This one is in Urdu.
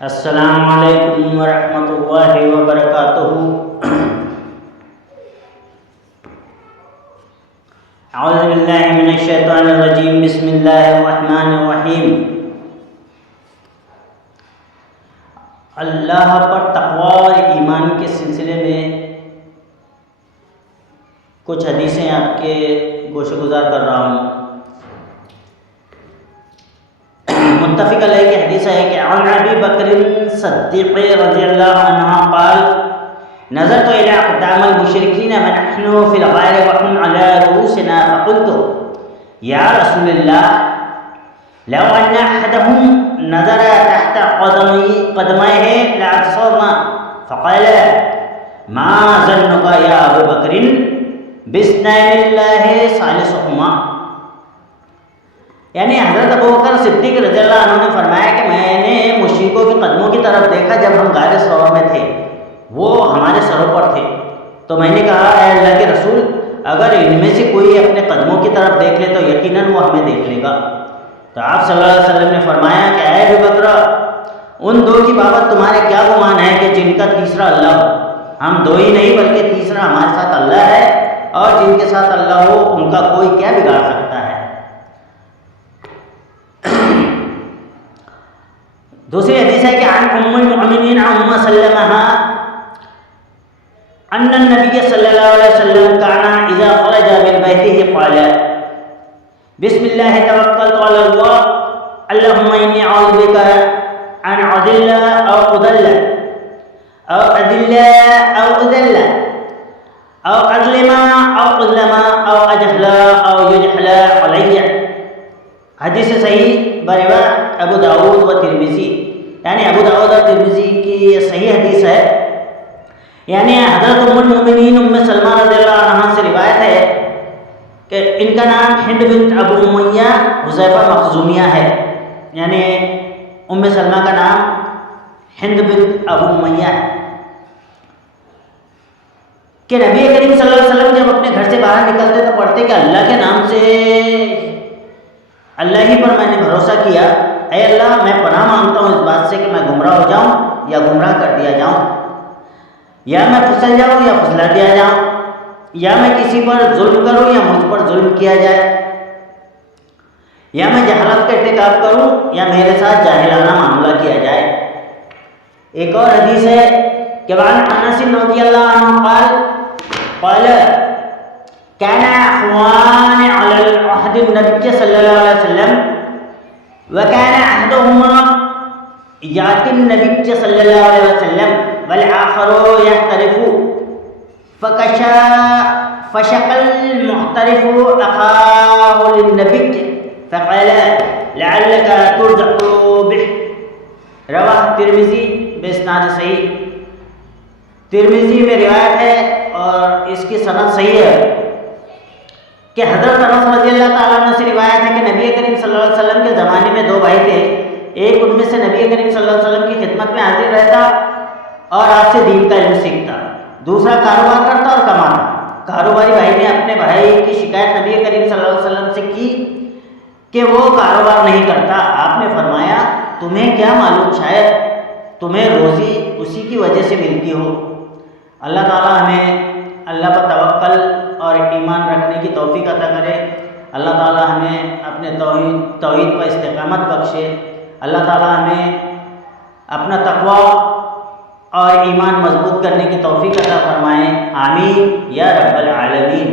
السلام علیکم ورحمۃ اللہ وبرکاتہ۔ اعوذ باللہ من الشیطان الرجیم، بسم اللہ الرحمن الرحیم۔ اللہ پر تقوی اور ایمان کے سلسلے میں کچھ حدیثیں آپ کے گوشہ گزار کر رہا ہوں۔ متفق علیہ کی حدیث ہے کہ عن ابی بکر صدیق رضی اللہ عنہ قال نظرت الى اقدام المشرکین ونحن فی الغار وهم على رؤوسنا فقلت یا رسول اللہ لو ان احدهم نظر تحت قدميه لابصرنا فقال ما ظنك یا ابو بکر باثنين الله ثالثهما، یعنی حضرت ابو بکر صدیق رضی اللہ عنہ نے فرمایا کہ میں نے مشرکوں کے قدموں کی طرف دیکھا جب ہم غار ثور میں تھے، وہ ہمارے سروں پر تھے، تو میں نے کہا اے اللہ کے رسول، اگر ان میں سے کوئی اپنے قدموں کی طرف دیکھ لے تو یقیناً وہ ہمیں دیکھ لے گا۔ تو آپ صلی اللہ علیہ وسلم نے فرمایا کہ اے ابو بکر، ان دو کی بابت تمہارے کیا گمان ہے کہ جن کا تیسرا اللہ ہو؟ ہم دو ہی نہیں بلکہ تیسرا ہمارے ساتھ اللہ ہے، اور جن کے ساتھ اللہ ہو ان کا کوئی کیا بگاڑ سکتا ہے۔ دوسری حدیث ہے کہ عن ام المؤمنین ام سلمہ ان النبی صلی اللہ علیہ وسلم کان اذا خرج من بیتہ قال بسم اللہ توکلت علی اللہ اللہم انی اعوذ بک ان اضل او اضل او اذل او اذل او اظلم او اظلم او اجہل او یجہل علی۔ حدیث صحیح بروایت ابو داؤد و ترمذی، یعنی ابو داؤد اور ترمذی کی یہ صحیح حدیث ہے۔ یعنی حضرت ام المؤمنین ام سلمہ رضی اللہ عنہ سے روایت ہے کہ ان کا نام ہند بنت ابو امیہ حذیفہ مخزومیہ ہے، یعنی ام سلمہ کا نام ہند بنت ابو امیہ ہے، کہ نبی کریم صلی اللہ علیہ وسلم جب اپنے گھر سے باہر نکلتے تو پڑھتے کہ اللہ کے نام سے اللہ ہی پر میں نے بھروسہ کیا، اے اللہ میں پناہ مانگتا ہوں اس بات سے کہ میں گمراہ ہو جاؤں یا گمراہ کر دیا جاؤں، یا میں پھسل جاؤں یا پھسلا دیا جاؤں، یا میں کسی پر ظلم کروں یا مجھ پر ظلم کیا جائے، یا میں جہالت کا ارتکاب کروں یا میرے ساتھ جاہلانہ معاملہ کیا جائے۔ ایک اور حدیث ہے کہ وعن انس رضی اللہ عنہ قال كان اخوان على عهد النبي صلى الله عليه وسلم وكان احدهما ياتي النبي صلى الله عليه وسلم والاخر يحترف فشق المحترف اخاه للنبي فقال لعلك ترزق به، رواه الترمذي باسناد صحیح۔ ترمذی میں روایت ہے اور اس کی سند صحیح ہے کہ حضرت انس رضی اللہ تعالیٰ عنہ سے روایت ہے کہ نبی کریم صلی اللہ علیہ وسلم کے زمانے میں دو بھائی تھے، ایک ان میں سے نبی کریم صلی اللہ علیہ وسلم کی خدمت میں حاضر رہتا اور آپ سے دین کا علم سیکھتا، دوسرا کاروبار کرتا اور کماتا۔ کاروباری بھائی نے اپنے بھائی کی شکایت نبی کریم صلی اللہ علیہ وسلم سے کی کہ وہ کاروبار نہیں کرتا۔ آپ نے فرمایا تمہیں کیا معلوم، شاید تمہیں روزی اسی کی وجہ سے ملتی ہو۔ اللہ تعالیٰ ہمیں اللہ پر توکل اور ایمان رکھنے کی توفیق عطا کرے۔ اللہ تعالیٰ ہمیں اپنے توحید پر استقامت بخشے۔ اللہ تعالیٰ ہمیں اپنا تقوی اور ایمان مضبوط کرنے کی توفیق عطا فرمائے، آمین یا رب العالمین۔